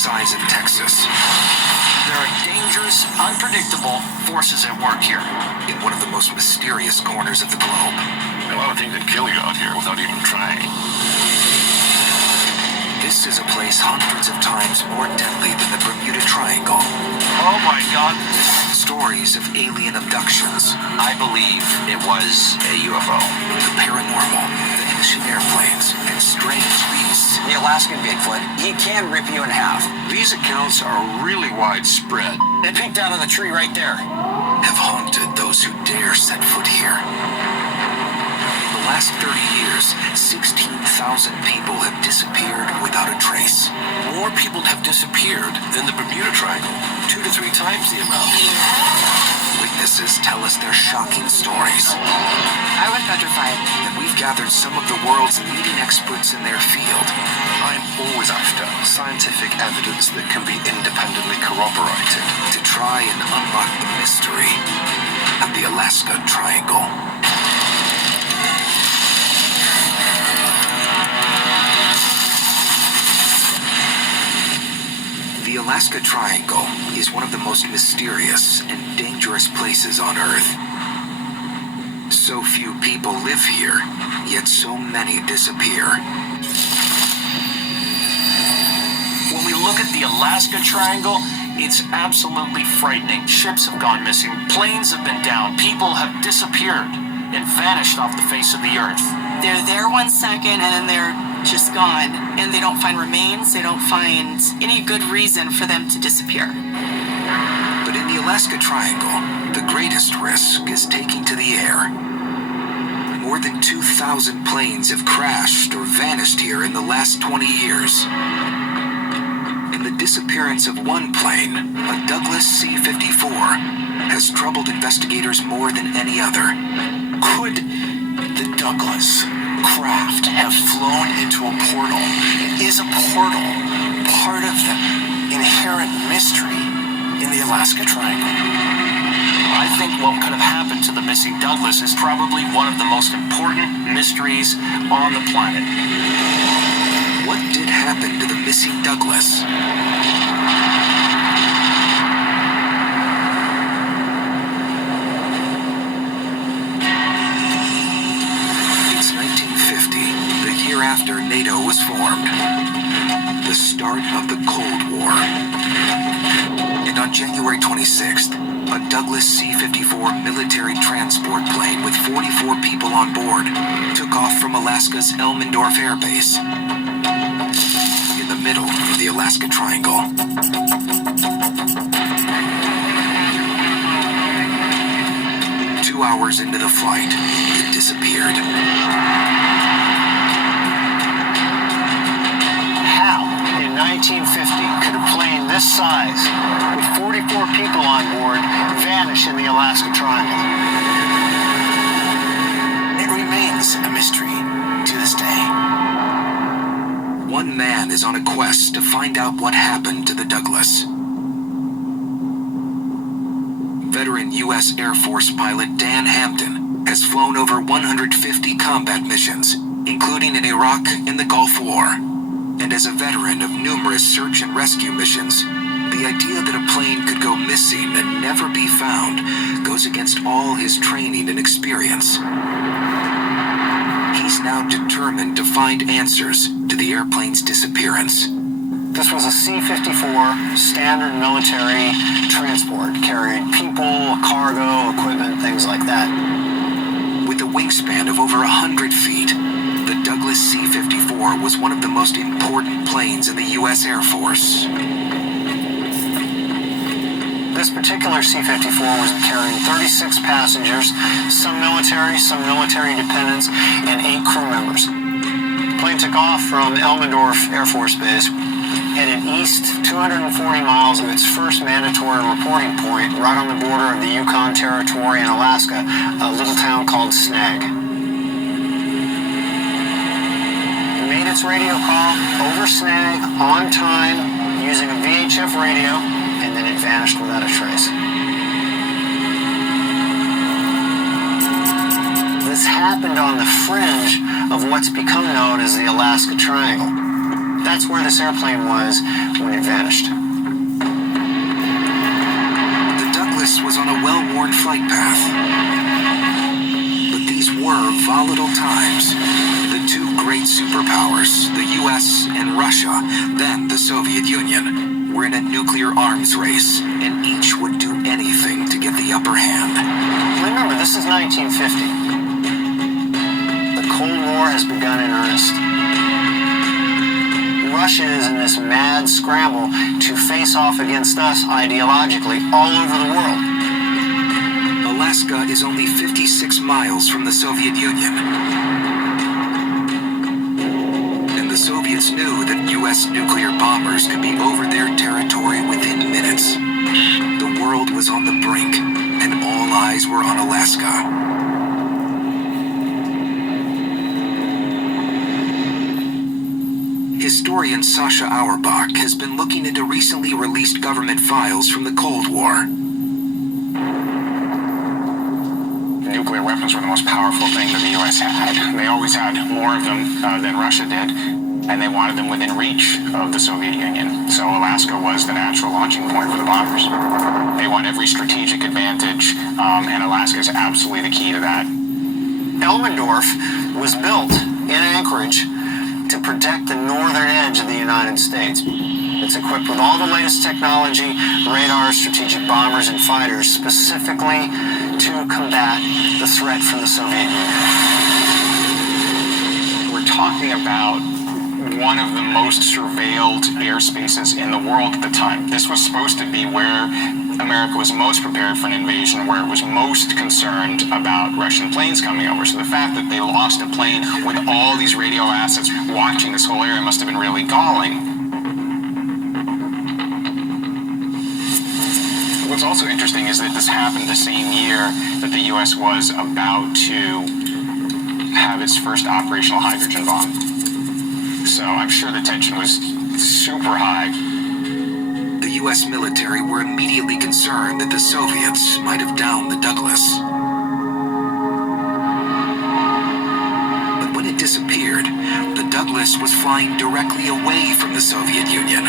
size of Texas. There are dangerous, unpredictable forces at work here. In one of the most mysterious corners of the globe. A lot of things can kill you out here without even trying. This is a place hundreds of times more deadly than the Bermuda Triangle. Oh my God. Stories of alien abductions. I believe it was a UFO. The paranormal, the ancient airplanes, and strange beasts. The Alaskan Bigfoot, he can rip you in half. These accounts are really widespread. They peeked out of the tree right there. Have haunted those who dare set foot here. In the last 30 years, 16,000 people have disappeared without a trace. More people have disappeared than the Bermuda Triangle. 2 to 3 times the amount. Witnesses tell us their shocking stories. I was petrified. And we've gathered some of the world's leading experts in their field. I'm always after scientific evidence that can be independently corroborated. To try and unlock the mystery of the Alaska Triangle. The Alaska Triangle is one of the most mysterious and dangerous places on Earth. So few people live here, yet so many disappear. When we look at the Alaska Triangle, it's absolutely frightening. Ships have gone missing, planes have been down, people have disappeared and vanished off the face of the Earth. They're there 1 second and then they're just gone. And they don't find remains, they don't find any good reason for them to disappear. But in the Alaska Triangle, the greatest risk is taking to the air. More than 2,000 planes have crashed or vanished here in the last 20 years. And the disappearance of one plane, a Douglas C-54, has troubled investigators more than any other. Could the Douglas craft have flown into a portal? Is a portal part of the inherent mystery in the Alaska Triangle? I think what could have happened to the missing Douglas is probably one of the most important mysteries on the planet. What did happen to the missing Douglas? It's 1950, the year after NATO was formed. The start of the Cold War. And on January 26th, a Douglas C-54 military transport plane with 44 people on board took off from Alaska's Elmendorf Air Base, in the middle of the Alaska Triangle. Two hours into the flight, it disappeared. How, in 1950, could a plane this size, with 44 people on board, vanish in the Alaska Triangle? It remains a mystery to this day. One man is on a quest to find out what happened to the Douglas. Veteran U.S. Air Force pilot Dan Hampton has flown over 150 combat missions, including in Iraq and the Gulf War. And as a veteran of numerous search and rescue missions, the idea that a plane could go missing and never be found goes against all his training and experience. He's now determined to find answers to the airplane's disappearance. This was a C-54 standard military transport, carried people, cargo, equipment, things like that. With a wingspan of over 100 feet, the Douglas C-54 was one of the most important planes in the U.S. Air Force. This particular C-54 was carrying 36 passengers, some military dependents, and 8 crew members. The plane took off from Elmendorf Air Force Base, headed east 240 miles to its first mandatory reporting point right on the border of the Yukon Territory in Alaska, a little town called Snag. It made its radio call over Snag on time using a VHF radio, and then it vanished without a trace. This happened on the fringe of what's become known as the Alaska Triangle. That's where this airplane was when it vanished. The Douglas was on a well-worn flight path. But these were volatile times. The two great superpowers, the US and Russia, then the Soviet Union, were in a nuclear arms race, and each would do anything to get the upper hand. Remember, this is 1950. The Cold War has begun in earnest. Russia is in this mad scramble to face off against us ideologically all over the world. Alaska is only 56 miles from the Soviet Union. And the Soviets knew that US nuclear bombers could be over their territory within minutes. The world was on the brink, and all eyes were on Alaska. Historian Sasha Auerbach has been looking into recently released government files from the Cold War. Nuclear weapons were the most powerful thing that the U.S. had. They always had more of them than Russia did, and they wanted them within reach of the Soviet Union. So Alaska was the natural launching point for the bombers. They want every strategic advantage, and Alaska is absolutely the key to that. Elmendorf was built in Anchorage to protect the northern edge of the United States. It's equipped with all the latest technology, radars, strategic bombers, and fighters, specifically to combat the threat from the Soviet Union. We're talking about one of the most surveilled airspaces in the world at the time. This was supposed to be where America was most prepared for an invasion, where it was most concerned about Russian planes coming over. So the fact that they lost a plane with all these radio assets watching this whole area must have been really galling. What's also interesting is that this happened the same year that the U.S. was about to have its first operational hydrogen bomb. So I'm sure the tension was super high. The US military were immediately concerned that the Soviets might have downed the Douglas. But when it disappeared, the Douglas was flying directly away from the Soviet Union.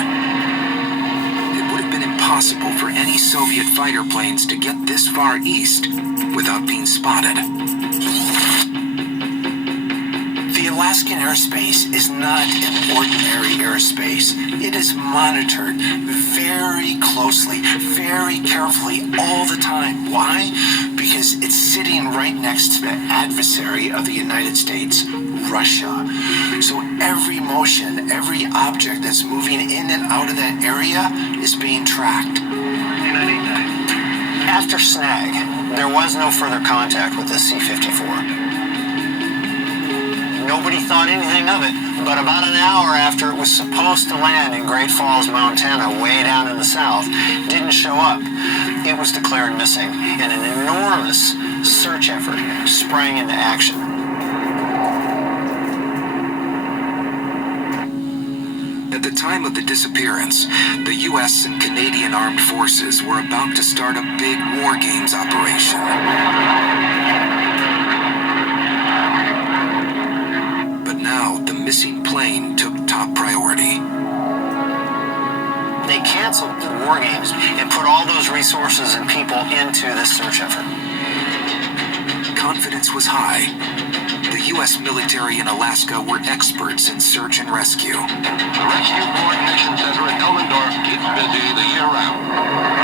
It would have been impossible for any Soviet fighter planes to get this far east without being spotted. The Alaskan airspace is not an ordinary airspace. It is monitored very closely, very carefully, all the time. Why? Because it's sitting right next to the adversary of the United States, Russia. So every motion, every object that's moving in and out of that area is being tracked. After snag, there was no further contact with the C-54. Nobody thought anything of it, but about an hour after it was supposed to land in Great Falls, Montana, way down in the south, didn't show up. It was declared missing, and an enormous search effort sprang into action. At the time of the disappearance, the US and Canadian armed forces were about to start a big war games operation. Now, the missing plane took top priority. They canceled the war games and put all those resources and people into this search effort. Confidence was high. The U.S. military in Alaska were experts in search and rescue. The Rescue Coordination Center in Elmendorf keeps busy the year round,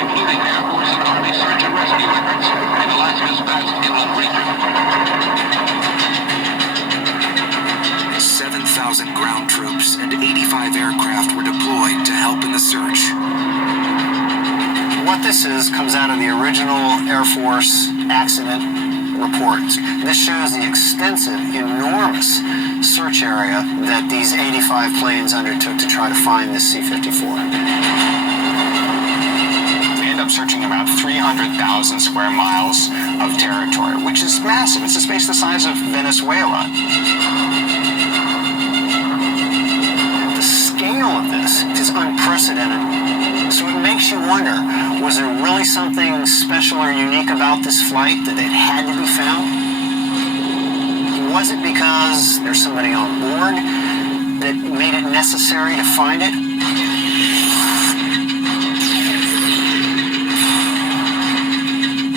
including Air Force and Army search and rescue efforts in Alaska's vast inland region. 7,000 ground troops and 85 aircraft were deployed to help in the search. What this is comes out of the original Air Force accident reports. This shows the extensive, enormous search area that these 85 planes undertook to try to find this C-54. They end up searching about 300,000 square miles of territory, which is massive. It's a space the size of Venezuela. The scale of this is unprecedented. So it makes you wonder, was there really something special or unique about this flight that it had to be found? Was it because there's somebody on board? that made it necessary to find it?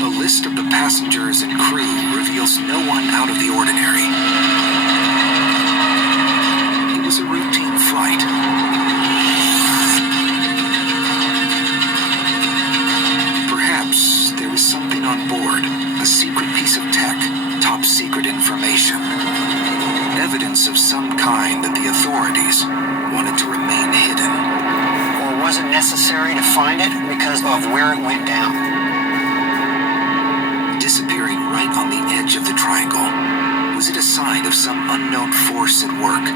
A list of the passengers and crew reveals no one out of the ordinary. It was a routine flight. Perhaps there was something on board, a secret piece of tech, top secret information. Evidence of some kind that the authorities wanted to remain hidden. Or was it necessary to find it because of where it went down? Disappearing right on the edge of the triangle. Was it a sign of some unknown force at work?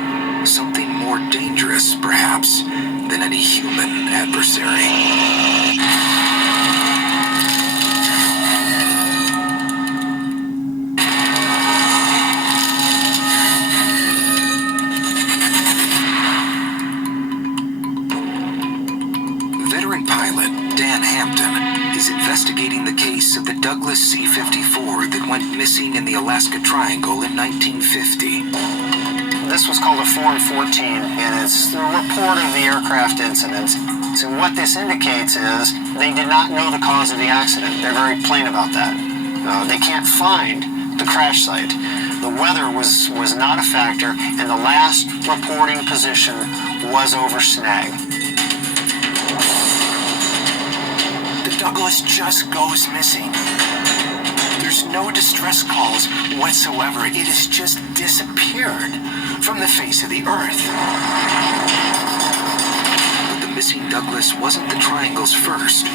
Something more dangerous, perhaps, than any human adversary. Investigating the case of the Douglas C-54 that went missing in the Alaska Triangle in 1950. This was called a Form 14, and it's the report of the aircraft incident. So what this indicates is they did not know the cause of the accident. They're very plain about that. They can't find the crash site. The weather was not a factor, and the last reporting position was over Snag. Douglas just goes missing. There's no distress calls whatsoever. It has just disappeared from the face of the earth. But the missing Douglas wasn't the Triangle's first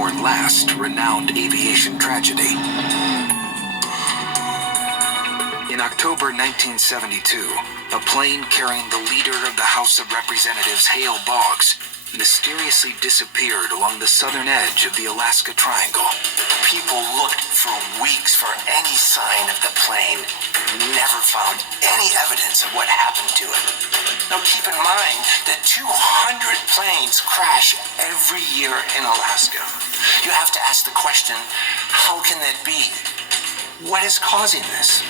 or last renowned aviation tragedy. In October 1972, a plane carrying the leader of the House of Representatives, Hale Boggs, mysteriously disappeared along the southern edge of the Alaska Triangle. People looked for weeks for any sign of the plane. Never found any evidence of what happened to it. Now keep in mind that 200 planes crash every year in Alaska. You have to ask the question, how can that be? What is causing this?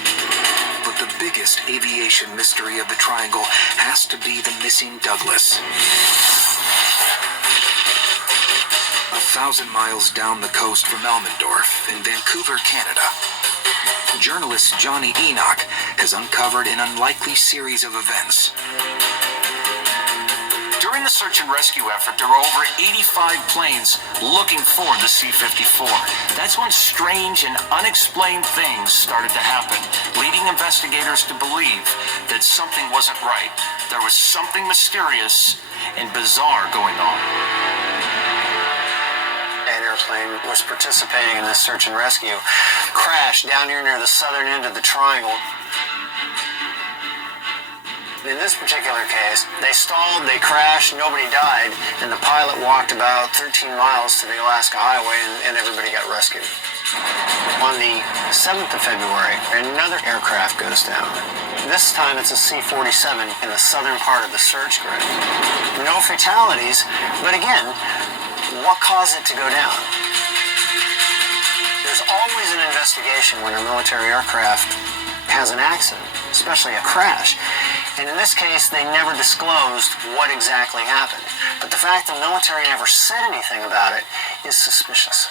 But the biggest aviation mystery of the Triangle has to be the missing Douglas. 1,000 miles down the coast from Elmendorf in Vancouver, Canada, journalist Johnny Enoch has uncovered an unlikely series of events. During the search and rescue effort, there were over 85 planes looking for the C-54. That's when strange and unexplained things started to happen, leading investigators to believe that something wasn't right. There was something mysterious and bizarre going on. An airplane was participating in this search and rescue, crashed down here near the southern end of the triangle. In this particular case, they stalled, they crashed, nobody died, and the pilot walked about 13 miles to the Alaska Highway, and everybody got rescued. On the 7th of February, another aircraft goes down. This time it's a C-47 in the southern part of the search grid. No fatalities, but again, what caused it to go down? There's always an investigation when a military aircraft has an accident, especially a crash. And in this case, they never disclosed what exactly happened. But the fact the military never said anything about it is suspicious.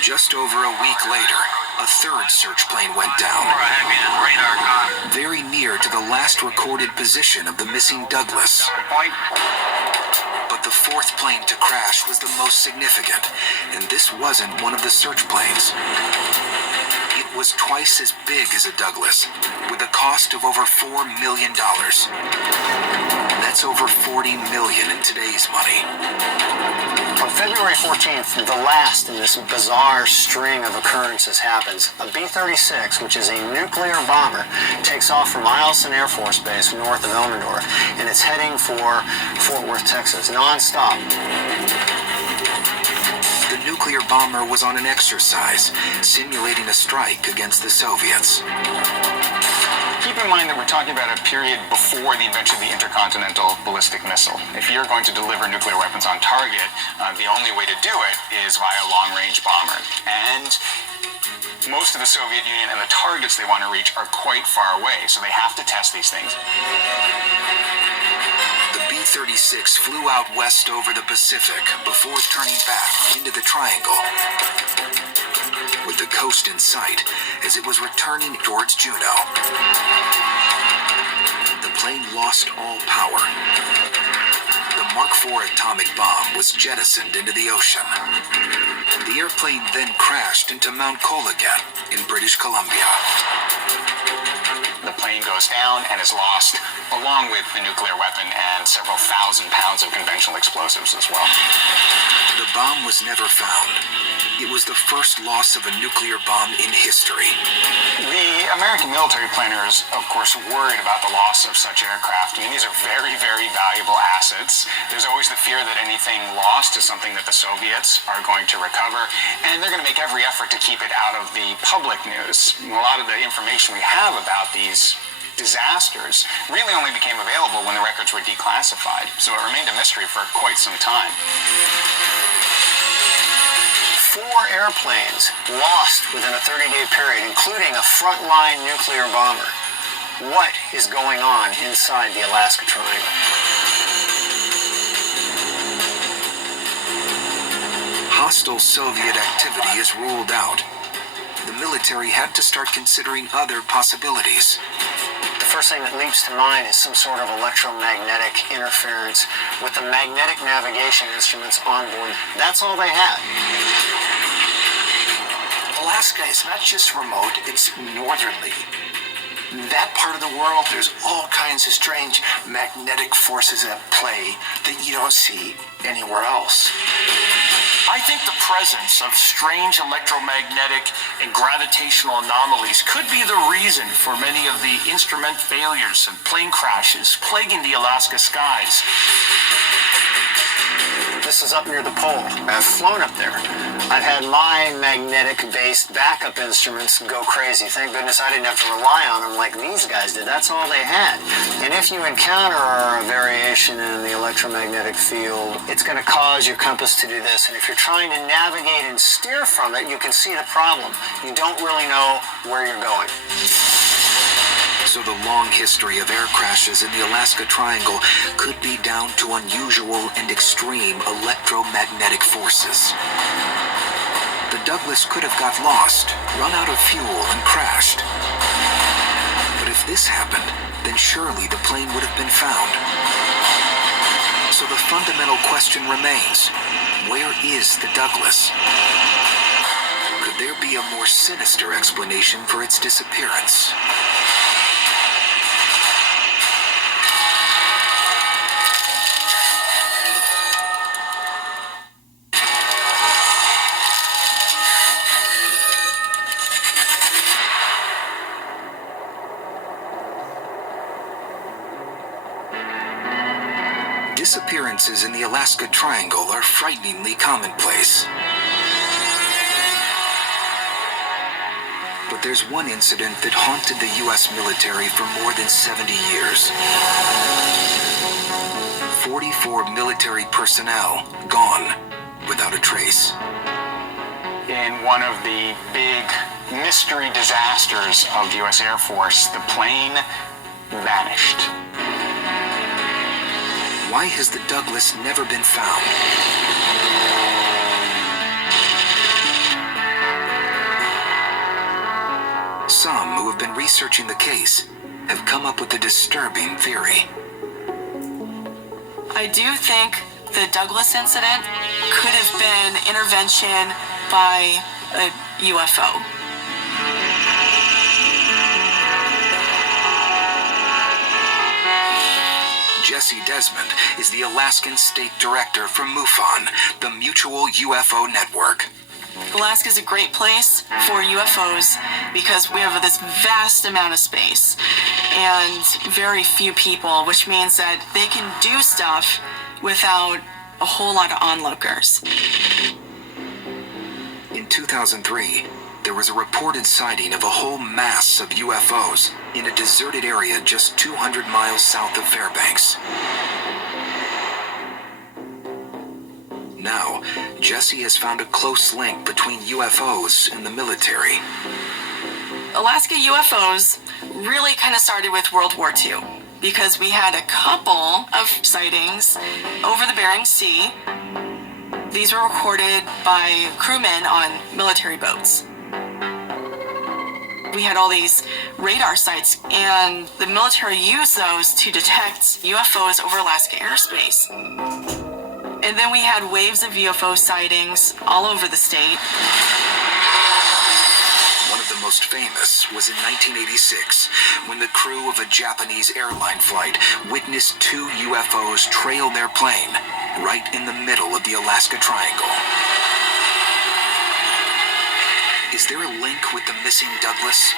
Just over a week later, a third search plane went down, very near to the last recorded position of the missing Douglas. But the fourth plane to crash was the most significant, and this wasn't one of the search planes. It was twice as big as a Douglas, with a cost of over $4 million. That's over $40 million in today's money. On February 14th, the last in this bizarre string of occurrences happens. A B-36, which is a nuclear bomber, takes off from Alaskan Air Force Base north of Elmendorf, and it's heading for Fort Worth, Texas, non-stop. The nuclear bomber was on an exercise, simulating a strike against the Soviets. Keep in mind that we're talking about a period before the invention of the intercontinental ballistic missile. If you're going to deliver nuclear weapons on target, the only way to do it is via a long-range bomber. And most of the Soviet Union and the targets they want to reach are quite far away, so they have to test these things. The B-36 flew out west over the Pacific before turning back into the triangle, with the coast in sight as it was returning towards Juneau. The plane lost all power. The Mark IV atomic bomb was jettisoned into the ocean. The airplane then crashed into Mount Cologan in British Columbia. The plane goes down and is lost, along with the nuclear weapon and several thousand pounds of conventional explosives as well. The bomb was never found. It was the first loss of a nuclear bomb in history. The American military planners, of course, worried about the loss of such aircraft. I mean, these are very, very valuable assets. There's always the fear that anything lost is something that the Soviets are going to recover, and they're going to make every effort to keep it out of the public news. A lot of the information we have about these disasters really only became available when the records were declassified, so it remained a mystery for quite some time. 4 airplanes lost within a 30-day period, including a frontline nuclear bomber. What is going on inside the Alaska Triangle? Hostile Soviet activity is ruled out. The military had to start considering other possibilities. The first thing that leaps to mind is some sort of electromagnetic interference with the magnetic navigation instruments on board. That's all they had. Alaska is not just remote, it's northerly. That part of the world, there's all kinds of strange magnetic forces at play that you don't see anywhere else. I think the presence of strange electromagnetic and gravitational anomalies could be the reason for many of the instrument failures and plane crashes plaguing the Alaska skies. This is up near the pole. I've flown up there. I've had my magnetic-based backup instruments go crazy. Thank goodness I didn't have to rely on them like these guys did. That's all they had. And if you encounter a variation in the electromagnetic field, it's going to cause your compass to do this. And if you're trying to navigate and steer from it, you can see the problem. You don't really know where you're going. So the long history of air crashes in the Alaska Triangle could be down to unusual and extreme electromagnetic forces. The Douglas could have got lost, run out of fuel, and crashed. But if this happened, then surely the plane would have been found. So the fundamental question remains, where is the Douglas? Could there be a more sinister explanation for its disappearance? Disappearances in the Alaska Triangle are frighteningly commonplace. But there's one incident that haunted the U.S. military for more than 70 years. 44 military personnel gone without a trace. In one of the big mystery disasters of the U.S. Air Force, the plane vanished. Why has the Douglas never been found? Some who have been researching the case have come up with a disturbing theory. I do think the Douglas incident could have been intervention by a UFO. Jesse Desmond is the Alaskan State Director for MUFON, the Mutual UFO Network. Alaska is a great place for UFOs because we have this vast amount of space and very few people, which means that they can do stuff without a whole lot of onlookers. In 2003, there was a reported sighting of a whole mass of UFOs in a deserted area just 200 miles south of Fairbanks. now, Jesse has found a close link between UFOs and the military. Alaska UFOs really kind of started with World War II because we had a couple of sightings over the Bering Sea. These were recorded by crewmen on military boats. We had all these radar sites, and the military used those to detect UFOs over Alaska airspace. And then we had waves of UFO sightings all over the state. One of the most famous was in 1986, when the crew of a Japanese airline flight witnessed two UFOs trail their plane right in the middle of the Alaska Triangle. Is there a link with the missing Douglas?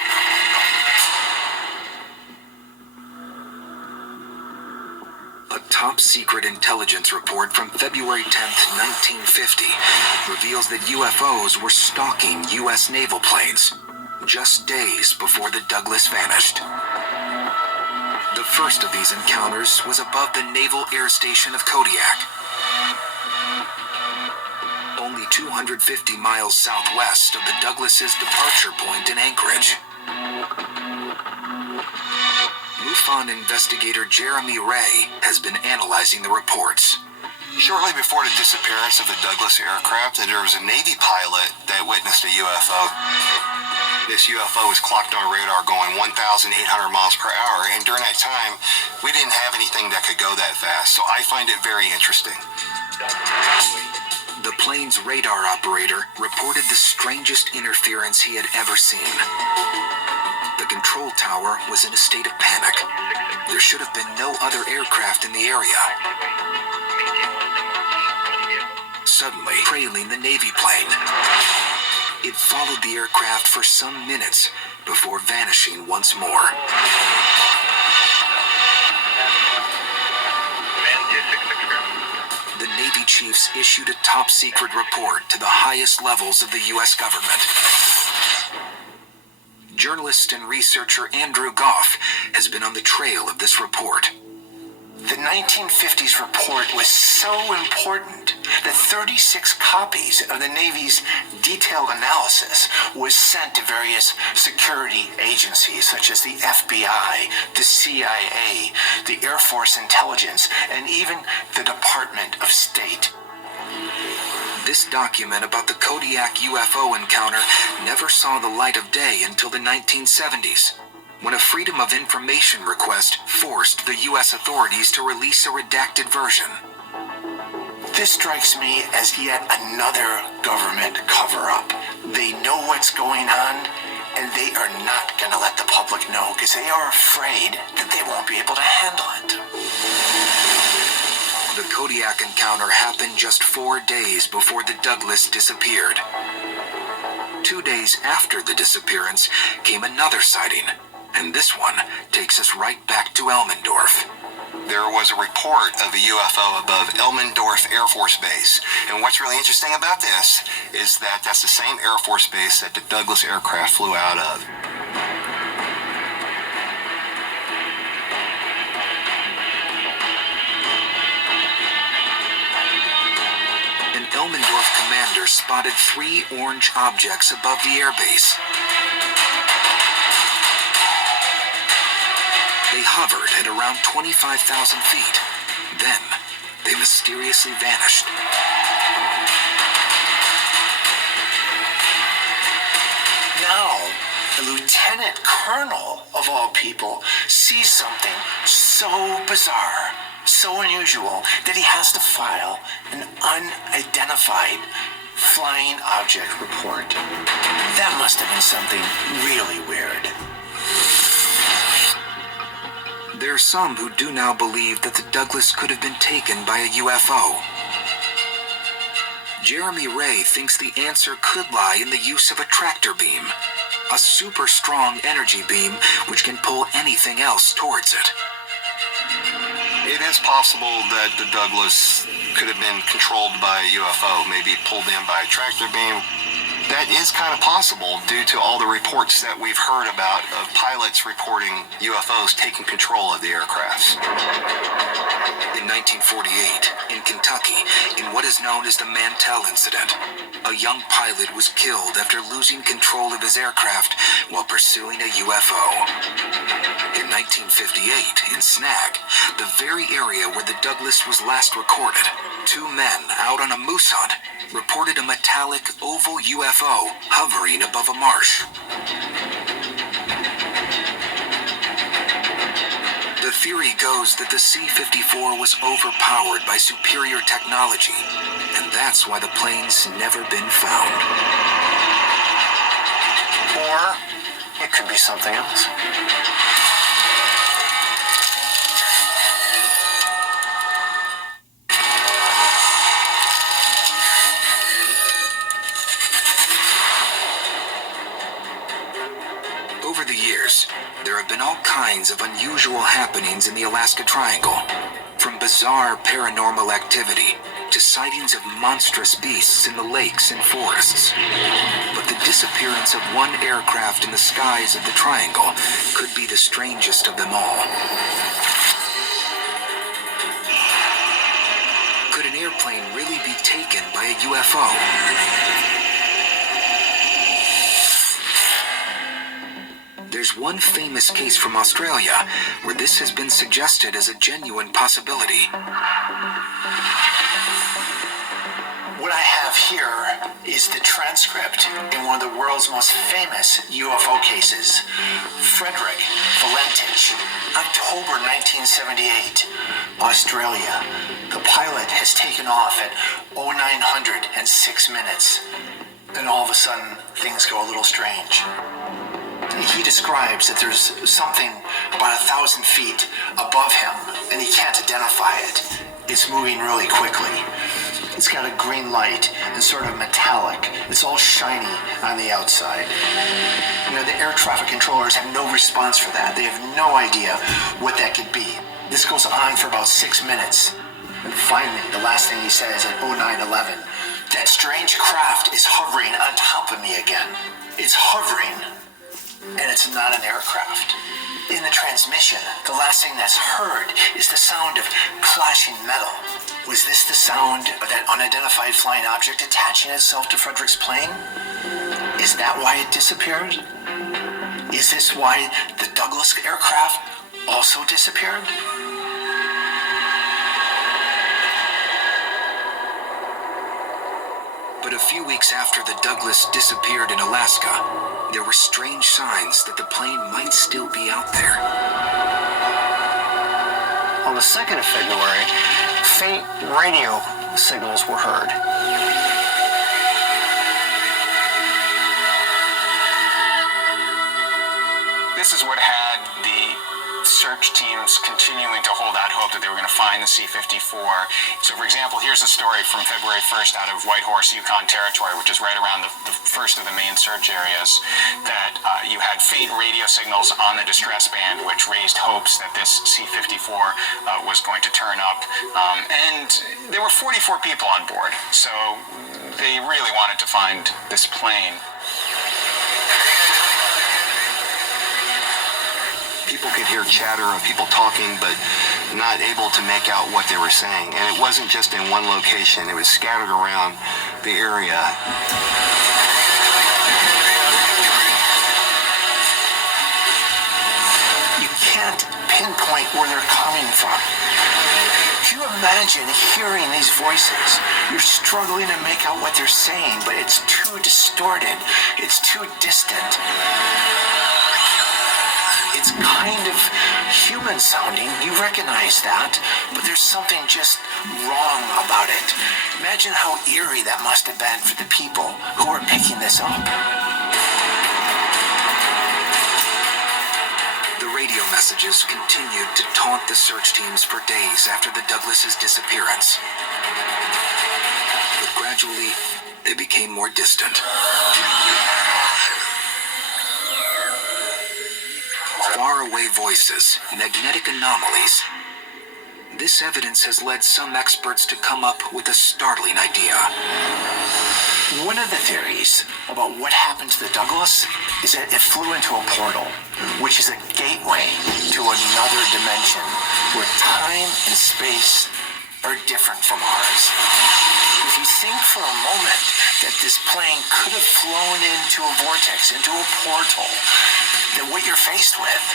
A top-secret intelligence report from February 10th, 1950 reveals that UFOs were stalking U.S. naval planes just days before the Douglas vanished. The first of these encounters was above the Naval Air Station of Kodiak, only 250 miles southwest of the Douglas's departure point in Anchorage. MUFON investigator Jeremy Ray has been analyzing the reports. Shortly before the disappearance of the Douglas aircraft, there was a Navy pilot that witnessed a UFO. This UFO was clocked on radar going 1,800 miles per hour, and during that time, we didn't have anything that could go that fast, so I find it very interesting. The plane's radar operator reported the strangest interference he had ever seen. The control tower was in a state of panic. There should have been no other aircraft in the area. Suddenly, trailing the Navy plane, it followed the aircraft for some minutes before vanishing once more. The Navy chiefs issued a top-secret report to the highest levels of the U.S. government. Journalist and researcher Andrew Goff has been on the trail of this report. The 1950s report was so important that 36 copies of the Navy's detailed analysis was sent to various security agencies such as the FBI, the CIA, the Air Force Intelligence, and even the Department of State. This document about the Kodiak UFO encounter never saw the light of day until the 1970s, when a Freedom of Information request forced the U.S. authorities to release a redacted version. This strikes me as yet another government cover-up. They know what's going on, and they are not going to let the public know because they are afraid that they won't be able to handle it. The Kodiak encounter happened just 4 days before the Douglas disappeared. 2 days after the disappearance came another sighting, and this one takes us right back to Elmendorf. There was a report of a UFO above Elmendorf Air Force Base. And what's really interesting about this is that that's the same Air Force Base that the Douglas aircraft flew out of. An Elmendorf commander spotted 3 orange objects above the airbase. They hovered at around 25,000 feet. Then, they mysteriously vanished. Now, a lieutenant colonel, of all people, sees something so bizarre, so unusual, that he has to file an unidentified flying object report. That must have been something really weird. There are some who do now believe that the Douglas could have been taken by a UFO. Jeremy Ray thinks the answer could lie in the use of a tractor beam, a super strong energy beam which can pull anything else towards it. It is possible that the Douglas could have been controlled by a UFO, maybe pulled in by a tractor beam. that is kind of possible due to all the reports that we've heard about of pilots reporting UFOs taking control of the aircrafts. In 1948, in Kentucky, in what is known as the Mantell incident, a young pilot was killed after losing control of his aircraft while pursuing a UFO. In 1958, in Snag, the very area where the Douglas was last recorded, two men out on a moose hunt reported a metallic oval UFO hovering above a marsh. The theory goes that the C-54 was overpowered by superior technology, and that's why the plane's never been found. Or it could be something else. Over the years, there have been all kinds of unusual happenings in the Alaska Triangle, from bizarre paranormal activity to sightings of monstrous beasts in the lakes and forests. But the disappearance of one aircraft in the skies of the Triangle could be the strangest of them all. Could an airplane really be taken by a UFO? There's one famous case from Australia where this has been suggested as a genuine possibility. What I have here is the transcript in one of the world's most famous UFO cases, Frederick Valentich, October 1978, Australia. The pilot has taken off at 0906 minutes, and all of a sudden things go a little strange. He describes that there's something about 1,000 feet above him, and he can't identify it. It's moving really quickly. It's got a green light and sort of metallic. It's all shiny on the outside. You know, the air traffic controllers have no response for that. They have no idea what that could be. This goes on for about 6 minutes. And finally, the last thing he says at 0911, that strange craft is hovering on top of me again. It's hovering. And it's not an aircraft. In the transmission, the last thing that's heard is the sound of clashing metal. Was this the sound of that unidentified flying object attaching itself to Frederick's plane? Is that why it disappeared? Is this why the Douglas aircraft also disappeared? But a few weeks after the Douglas disappeared in Alaska, there were strange signs that the plane might still be out there. On the 2nd of February, faint radio signals were heard. This is what had the search teams continuing to hold out hope that they were going to find the C-54. So, for example, here's a story from February 1st out of Whitehorse, Yukon Territory, which is right around the first of the main search areas, that you had faint radio signals on the distress band, which raised hopes that this C-54 was going to turn up. And there were 44 people on board, so they really wanted to find this plane. People could hear chatter of people talking, but not able to make out what they were saying. And it wasn't just in one location. It was scattered around the area. You can't pinpoint where they're coming from. Can you imagine hearing these voices? You're struggling to make out what they're saying, but it's too distorted. It's too distant. It's kind of human sounding, you recognize that, but there's something just wrong about it. Imagine how eerie that must have been for the people who were picking this up. The radio messages continued to taunt the search teams for days after the Douglas's disappearance. But gradually, they became more distant. Faraway voices, magnetic anomalies. This evidence has led some experts to come up with a startling idea. One of the theories about what happened to the Douglas is that it flew into a portal, which is a gateway to another dimension where time and space are different from ours. If you think for a moment that this plane could have flown into a vortex, into a portal, then what you're faced with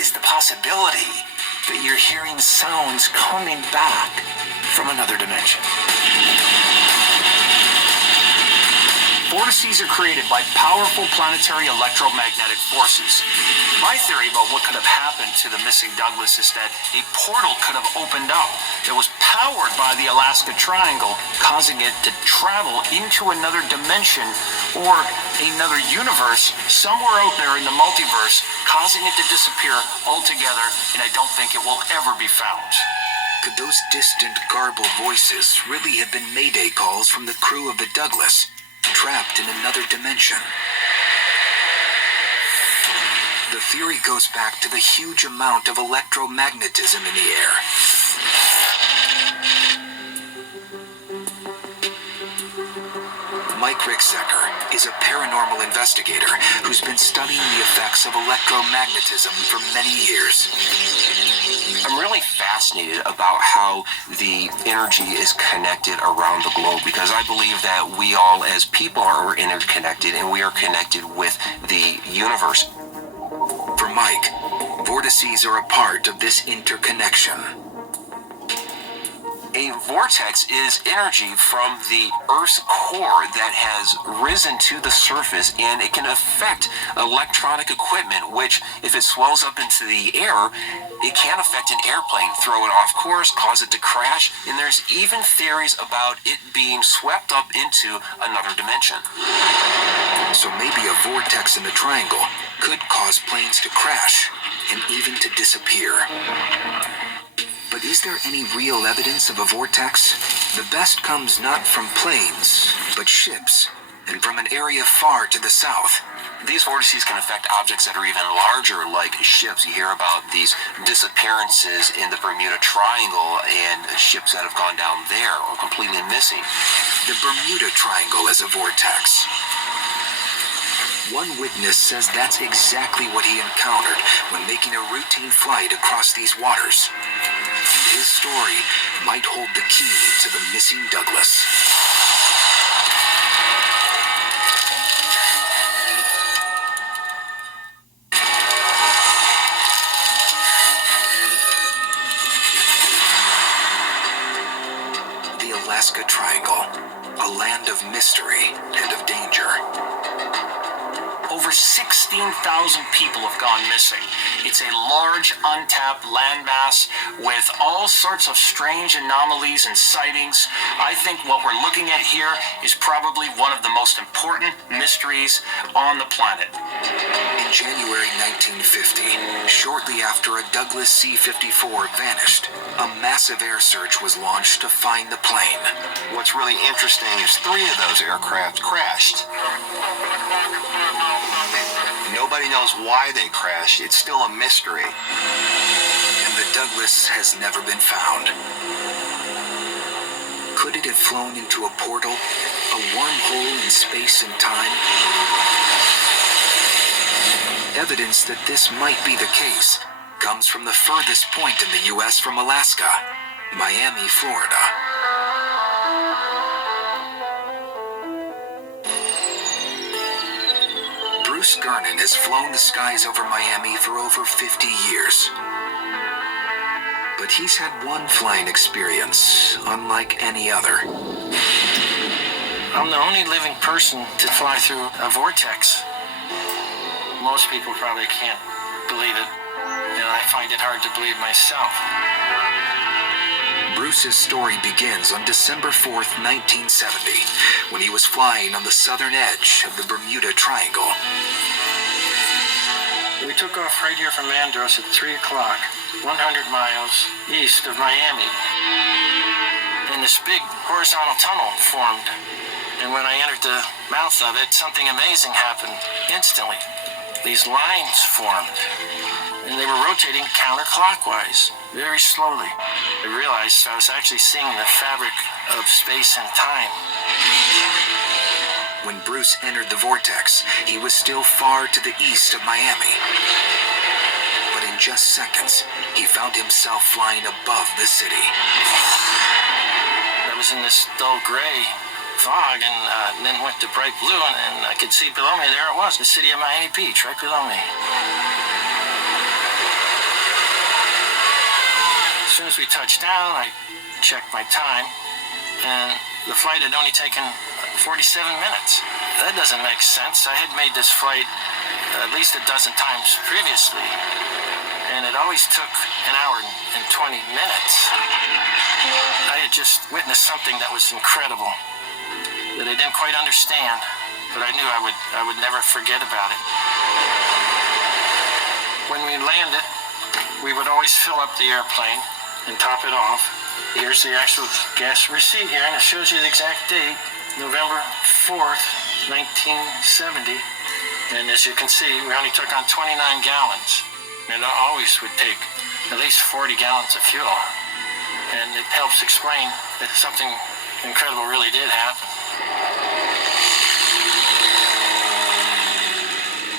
is the possibility that you're hearing sounds coming back from another dimension. Vortices are created by powerful planetary electromagnetic forces. My theory about what could have happened to the missing Douglas is that a portal could have opened up that was powered by the Alaska Triangle, causing it to travel into another dimension or another universe somewhere out there in the multiverse, causing it to disappear altogether, and I don't think it will ever be found. Could those distant, garbled voices really have been mayday calls from the crew of the Douglas, trapped in another dimension? The theory goes back to the huge amount of electromagnetism in the air. Mike Ricksecker is a paranormal investigator who's been studying the effects of electromagnetism for many years. I'm really fascinated about how the energy is connected around the globe, because I believe that we all as people are interconnected and we are connected with the universe. For Mike, vortices are a part of this interconnection. A vortex is energy from the Earth's core that has risen to the surface, and it can affect electronic equipment, which, if it swells up into the air, it can affect an airplane, throw it off course, cause it to crash, and there's even theories about it being swept up into another dimension. So maybe a vortex in the triangle could cause planes to crash and even to disappear. But is there any real evidence of a vortex? The best comes not from planes, but ships, and from an area far to the south. These vortices can affect objects that are even larger, like ships. You hear about these disappearances in the Bermuda Triangle and ships that have gone down there or completely missing. The Bermuda Triangle is a vortex. One witness says that's exactly what he encountered when making a routine flight across these waters. His story might hold the key to the missing Douglas. The Alaska Triangle, a land of mystery and of danger. Over 16,000 people have gone missing. It's a large, untapped landmass with all sorts of strange anomalies and sightings. I think what we're looking at here is probably one of the most important mysteries on the planet. In January 1950, shortly after a Douglas C-54 vanished, a massive air search was launched to find the plane. What's really interesting is 3 of those aircraft crashed. Nobody knows why they crashed. It's still a mystery. And the Douglas has never been found. Could it have flown into a portal? A wormhole in space and time? Evidence that this might be the case comes from the furthest point in the U.S. from Alaska, Miami, Florida. Bruce Gernon has flown the skies over Miami for over 50 years. But he's had one flying experience unlike any other. I'm the only living person to fly through a vortex. Most people probably can't believe it, and I find it hard to believe myself. Bruce's story begins on December 4th, 1970, when he was flying on the southern edge of the Bermuda Triangle. We took off right here from Andros at 3 o'clock, 100 miles east of Miami. And this big horizontal tunnel formed. And when I entered the mouth of it, something amazing happened instantly. These lines formed, and they were rotating counterclockwise, very slowly. I realized I was actually seeing the fabric of space and time. when Bruce entered the vortex, he was still far to the east of Miami. But in just seconds, he found himself flying above the city. I was in this dull gray fog and then went to bright blue, and I could see below me, there it was, the city of Miami Beach, right below me. As soon as we touched down, I checked my time, and the flight had only taken 47 minutes. That doesn't make sense. I had made this flight at least a dozen times previously, and it always took an hour and 20 minutes. I had just witnessed something that was incredible, that I didn't quite understand, but I knew I would never forget about it. When we landed, we would always fill up the airplane and top it off. Here's the actual gas receipt here, and it shows you the exact date, November 4th, 1970. And as you can see, we only took on 29 gallons. And it always would take at least 40 gallons of fuel. And it helps explain that something incredible really did happen.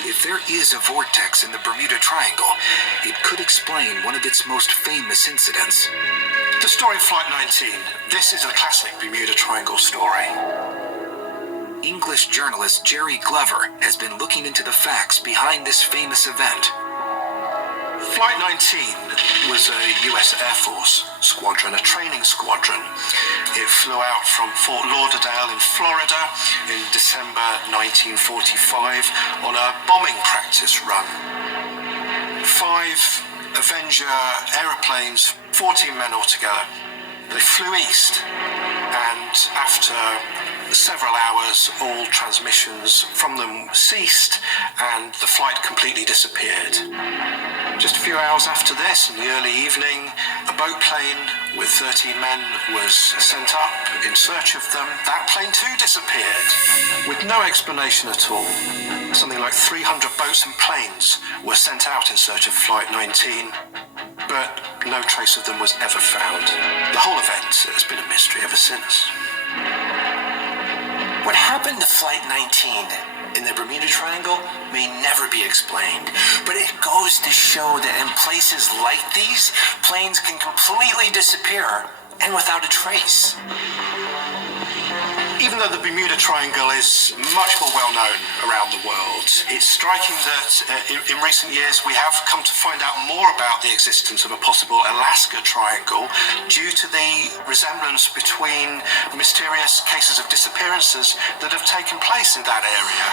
If there is a vortex in the Bermuda Triangle, it could explain one of its most famous incidents. The story of Flight 19. This is a classic Bermuda Triangle story. English journalist Jerry Glover has been looking into the facts behind this famous event. Flight 19 was a US Air Force squadron, a training squadron. It flew out from Fort Lauderdale in Florida in December 1945 on a bombing practice run. 5 Avenger aeroplanes, 14 men altogether. They flew east, and after several hours, all transmissions from them ceased, and the flight completely disappeared. Just a few hours after this, in the early evening, a boat plane with 13 men was sent up in search of them. That plane too disappeared, with no explanation at all. Something like 300 boats and planes were sent out in search of Flight 19, but no trace of them was ever found. The whole event has been a mystery ever since. What happened to Flight 19 in the Bermuda Triangle may never be explained, but it goes to show that in places like these, planes can completely disappear and without a trace. Even though the Bermuda Triangle is much more well known around the world, it's striking that in recent years we have come to find out more about the existence of a possible Alaska Triangle due to the resemblance between mysterious cases of disappearances that have taken place in that area.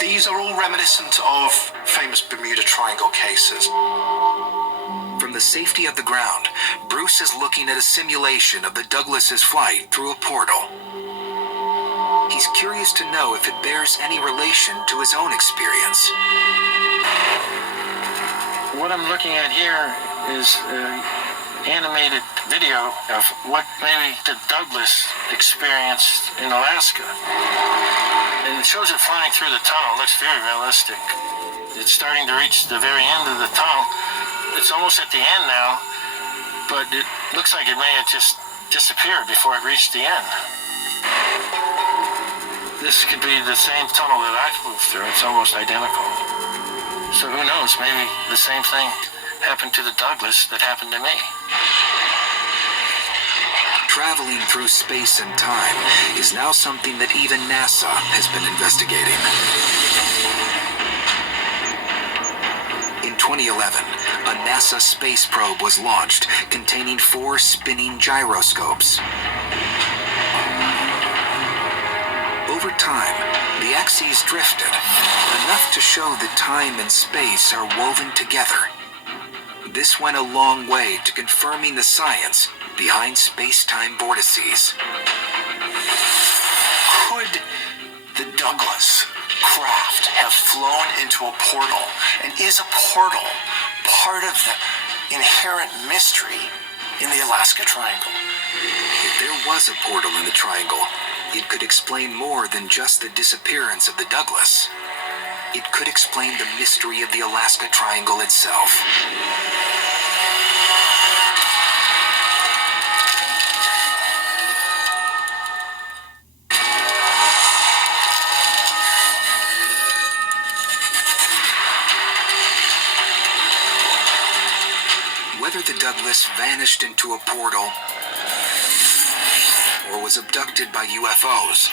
These are all reminiscent of famous Bermuda Triangle cases. From the safety of the ground, Bruce is looking at a simulation of the Douglas's flight through a portal. He's curious to know if it bears any relation to his own experience. What I'm looking at here is an animated video of what maybe the Douglas experienced in Alaska. And it shows it flying through the tunnel. It looks very realistic. It's starting to reach the very end of the tunnel. It's almost at the end now, but it looks like it may have just disappeared before it reached the end. This could be the same tunnel that I flew through. It's almost identical. So who knows, maybe the same thing happened to the Douglas that happened to me. Traveling through space and time is now something that even NASA has been investigating. In 2011, a NASA space probe was launched containing 4 spinning gyroscopes. Over time, the axes drifted, enough to show that time and space are woven together. This went a long way to confirming the science behind space-time vortices. Could the Douglas craft have flown into a portal? And is a portal part of the inherent mystery in the Alaska Triangle? If there was a portal in the triangle, it could explain more than just the disappearance of the Douglas. It could explain the mystery of the Alaska Triangle itself. whether the Douglas vanished into a portal or was abducted by UFOs.